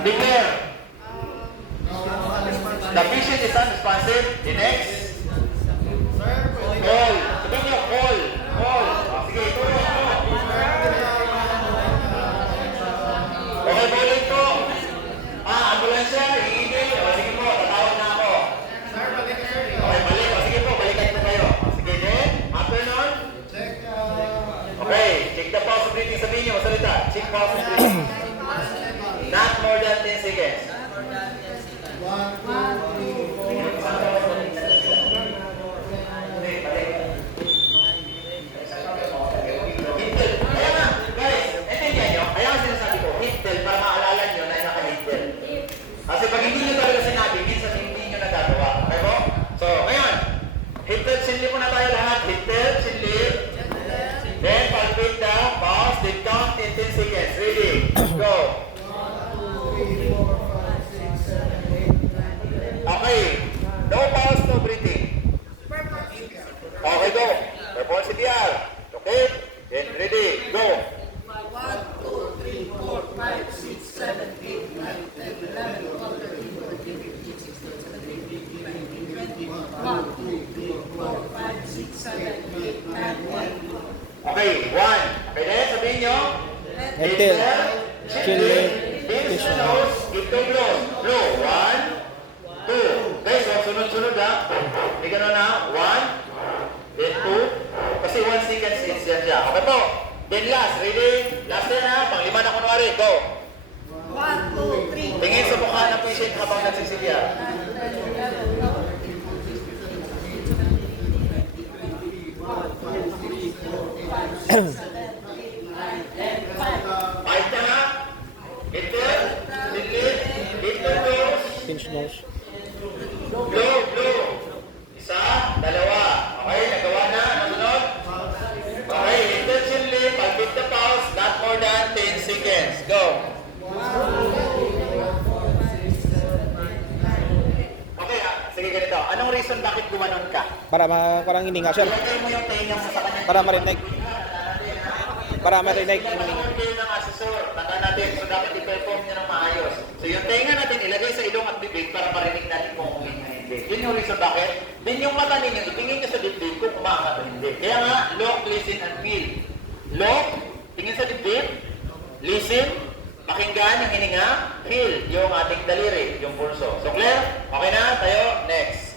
Declare. The patient is unresponsive. The next. Call. Sabihin niyo, call. Call. Sige, ito. Okay, bowling po. Ambulansya, iigil. Sige po, tatawag na ako. Okay, balik. Sige po, balikan na kayo. Sige, then, after nun. Okay, check the pulse of breathing. Sabihin niyo, masalita. Check pulse of breathing. Not more than 10 seconds. 1, 2, 3, 4, 5, 6, 7, 8, 9, 10. Para maalala nyo na naka-hittel. Kasi pag hindi nyo talaga sinabi, minsan hindi nyo nagagawa. Okay po? So, ngayon, hittel, sinlip muna tayo lahat. Hittel, sinlip. Then, palpate the pause. Then, count in 10 seconds. Ready? Go. Okay. No pause, no breathing. Okay, go. Perform CPR. Okay? Then, ready? Go. 1, 2, 3, 4, 5, 6, 7, 8, 9, 10, 11, 12, 13, 14, 15, 16, 17, 18, 19, 20, 1, 2, 3, 4, 5, 6, 7, 8, 9, 10. Okay, 1. Okay, then sabihin nyo. Hittel, chinlip, Pinch the nose, give to blow. Blow. 1, 2. Guys, so sunod-sunod ha. Hindi gano'n na. 1, then 2. Kasi 1 second is yan siya. Okay po. Then last, ready? Last yan ha. Pang-5 na kunwari. Go. 1, 2, 3. Tingin sa mukha ng patient habang nagsisilya. 5 na ha. Hittel, sinlip, give to blow. pinch nose. Blow, blow. 1, 2. Okay, nagawa na. Nasunod. Okay, hittel, sinlip, palpate the pulse, not more than 10 seconds. Go. Okay, sige ganito. Anong reason bakit gumanon ka? Para parang hininga, sir. Ilagay mo yung tenga mo sa kanya. Para marinig. Para marinig. Nanonood kayo ng asesor. Tanda natin, so dapat i-perform nyo ng maayos. So yung tenga natin, ilagay sa ilong at bibig para marinig natin kung huminga o hindi. Yun yung reason bakit. Then yung mata ninyo, tingin nyo sa dibdib kung umaangat o hindi. Kaya nga, look, listen, and feel. Look, tingin sa dibdib. Listen, pakinggan yung hininga. Feel yung ating daliri, yung pulso. So clear? Okay na? Tayo, next.